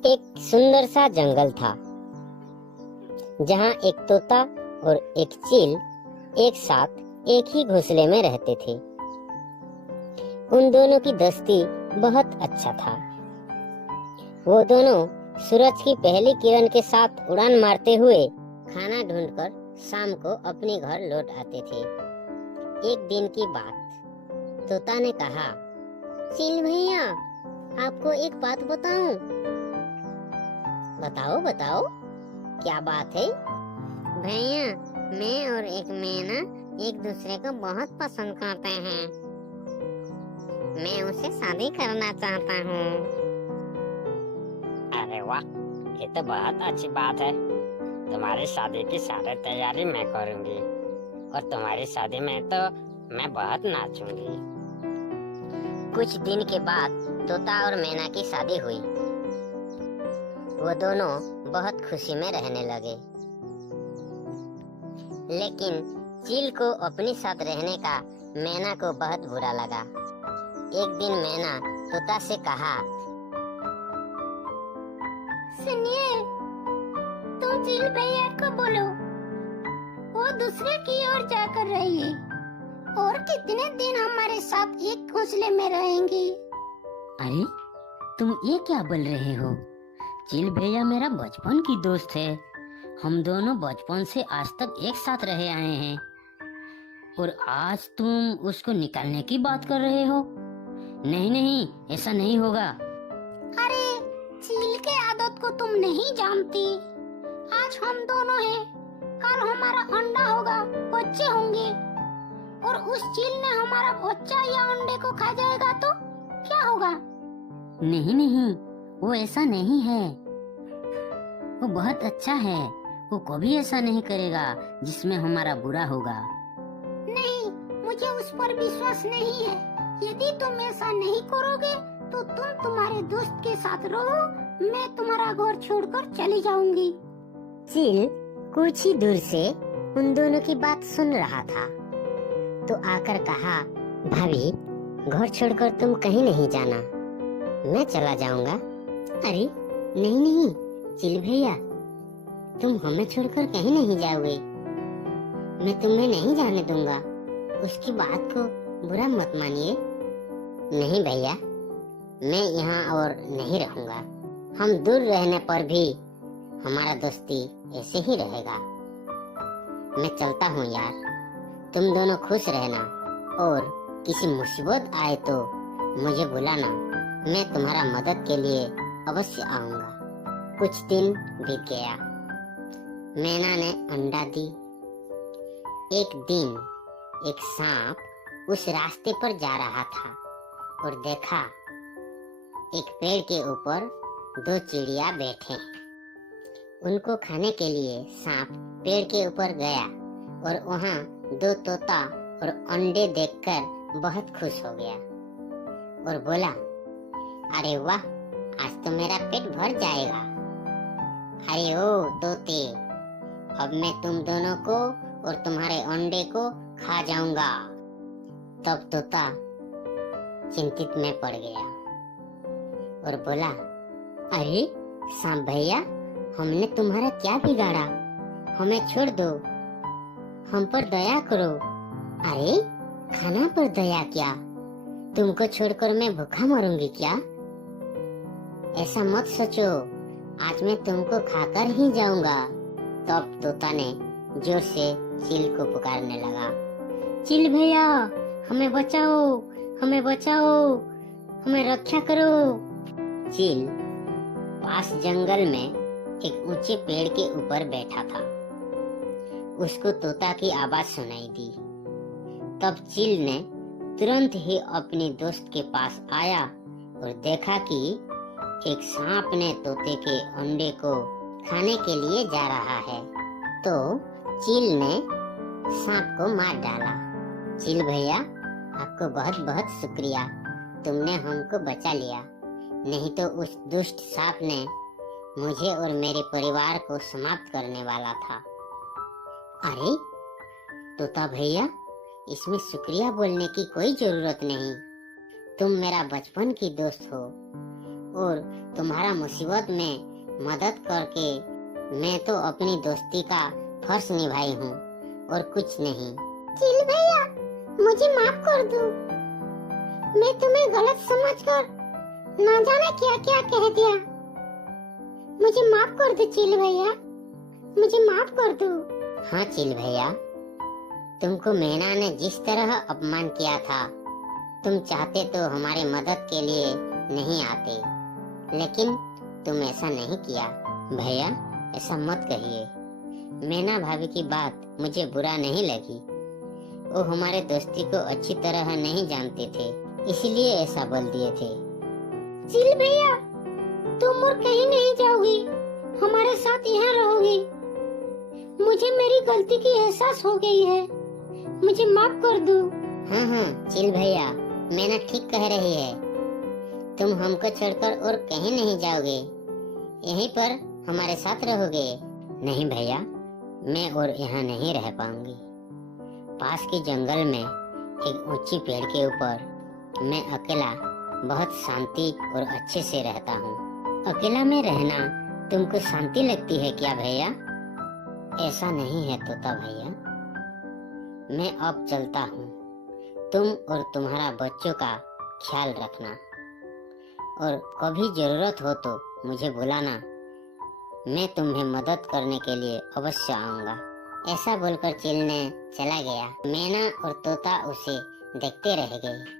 एक सुंदर सा जंगल था जहाँ एक तोता और एक चील एक साथ एक ही घोंसले में रहते थे। उन दोनों की दोस्ती बहुत अच्छा था। वो दोनों सूरज की पहली किरण के साथ उड़ान मारते हुए खाना ढूंढकर शाम को अपने घर लौट आते थे। एक दिन की बात, तोता ने कहा, चील भैया, आपको एक बात बताऊं? बताओ बताओ, क्या बात है? भैया, मैं और एक मैना एक दूसरे को बहुत पसंद करते हैं। मैं उसे शादी करना चाहता हूँ। अरे वाह, ये तो बहुत अच्छी बात है। तुम्हारी शादी की सारी तैयारी मैं करूंगी और तुम्हारी शादी में तो मैं बहुत नाचूंगी। कुछ दिन के बाद तोता और मैना की शादी हुई। वो दोनों बहुत खुशी में रहने लगे। लेकिन चील को अपने साथ रहने का मैना को बहुत बुरा लगा। एक दिन मैना तोता से कहा, सुनिए, तुम चील भैया को बोलो वो दूसरे की ओर जाकर रहिए और कितने दिन हमारे साथ एक घोंसले में रहेंगे। अरे, तुम ये क्या बोल रहे हो? चील भैया मेरा बचपन की दोस्त है। हम दोनों बचपन से आज तक एक साथ रहे आए हैं और आज तुम उसको निकालने की बात कर रहे हो? नहीं नहीं, ऐसा नहीं होगा। अरे, चील के आदत को तुम नहीं जानती। आज हम दोनों हैं, कल हमारा अंडा होगा, बच्चे होंगे और उस चील ने हमारा बच्चा या अंडे को खा जाएगा तो क्या होगा? नहीं नहीं, वो ऐसा नहीं है। वो बहुत अच्छा है। वो कभी ऐसा नहीं करेगा जिसमें हमारा बुरा होगा। नहीं, मुझे उस पर विश्वास नहीं है। यदि तुम ऐसा नहीं करोगे तो तुम तुम्हारे दोस्त के साथ रहो, मैं तुम्हारा घर छोड़कर चली जाऊंगी। चील कुछ ही दूर से उन दोनों की बात सुन रहा था तो आकर कहा, भाभी, घर छोड़कर तुम कहीं नहीं जाना, मैं चला जाऊंगा। अरे नहीं नहीं चील भैया, तुम हमें छोड़कर कहीं नहीं जाओगे। मैं तुम्हें नहीं जाने दूंगा। उसकी बात को बुरा मत मानिए। नहीं भैया, मैं यहाँ और नहीं रहूंगा। हम दूर रहने पर भी हमारा दोस्ती ऐसे ही रहेगा। मैं चलता हूँ यार, तुम दोनों खुश रहना और किसी मुसीबत आए तो मुझे बुलाना, मैं तुम्हारा मदद के लिए अवश्य आऊंगा। कुछ दिन बीत गया। मैना ने अंडा दी। एक दिन एक सांप उस रास्ते पर जा रहा था और देखा एक पेड़ के ऊपर दो चिड़िया बैठे हैं। उनको खाने के लिए सांप पेड़ के ऊपर गया और वहाँ दो तोता और अंडे देखकर बहुत खुश हो गया और बोला, अरे वाह, आज तो मेरा पेट भर जाएगा। अरे ओ तोते, अब मैं तुम दोनों को और तुम्हारे अंडे को खा जाऊंगा। तब तोता चिंतित में पड़ गया और बोला, अरे सांप भैया, हमने तुम्हारा क्या बिगाड़ा? हमें छोड़ दो, हम पर दया करो। अरे खाना पर दया क्या? तुमको छोड़कर मैं भूखा मरूंगी क्या? ऐसा मत सोचो, आज मैं तुमको खाकर ही जाऊंगा। तब तोता ने जोर से चील को पुकारने लगा, चील भैया, हमें बचाओ, हमें बचाओ, हमें रक्षा करो। चील पास जंगल में एक ऊंचे पेड़ के ऊपर बैठा था। उसको तोता की आवाज सुनाई दी। तब चील ने तुरंत ही अपने दोस्त के पास आया और देखा कि एक सांप ने तोते के अंडे को खाने के लिए जा रहा है। तो चील ने सांप को मार डाला। चील भैया, आपको बहुत बहुत शुक्रिया, तुमने हमको बचा लिया, नहीं तो उस दुष्ट सांप ने मुझे और मेरे परिवार को समाप्त करने वाला था। अरे तोता भैया, इसमें शुक्रिया बोलने की कोई जरूरत नहीं। तुम मेरा बचपन की दोस्त हो और तुम्हारा मुसीबत में मदद करके मैं तो अपनी दोस्ती का फर्ज निभाई हूँ और कुछ नहीं। चिल भैया, मुझे माफ कर दो। मैं तुम्हें गलत समझकर ना जाने क्या क्या कह दिया। मुझे माफ कर दो चिल भैया, मुझे माफ कर दो। हाँ चिल भैया, तुमको मैना ने जिस तरह अपमान किया था, तुम चाहते तो हमारी मदद के लिए नहीं आते, लेकिन तुम ऐसा नहीं किया। भैया ऐसा मत कहिए, मैना भाभी की बात मुझे बुरा नहीं लगी। वो हमारे दोस्ती को अच्छी तरह नहीं जानते थे, इसलिए ऐसा बोल दिए थे। चिल भैया, तुम और कहीं नहीं जाओगी, हमारे साथ यहाँ रहोगी। मुझे मेरी गलती की एहसास हो गई है, मुझे माफ कर दो। हाँ हाँ चिल भैया, मैना ठीक कह रही है। तुम हमको छोड़कर और कहीं नहीं जाओगे, यहीं पर हमारे साथ रहोगे। नहीं भैया, मैं और यहाँ नहीं रह पाऊंगी। पास के जंगल में एक ऊंची पेड़ के ऊपर मैं अकेला बहुत शांति और अच्छे से रहता हूँ। अकेला में रहना तुमको शांति लगती है क्या भैया? ऐसा नहीं है तोता भैया, मैं अब चलता हूँ। तुम और तुम्हारा बच्चों का ख्याल रखना और कभी जरूरत हो तो मुझे बुलाना, मैं तुम्हें मदद करने के लिए अवश्य आऊंगा। ऐसा बोलकर चिल ने चला गया। मैना और तोता उसे देखते रह गए।